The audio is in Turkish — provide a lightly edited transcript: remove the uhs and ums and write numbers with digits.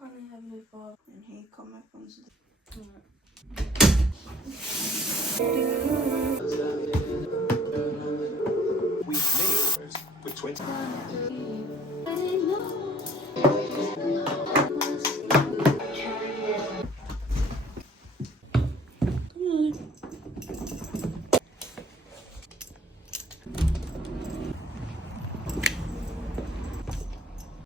can't have it for. And here come my phones. We've made with 20.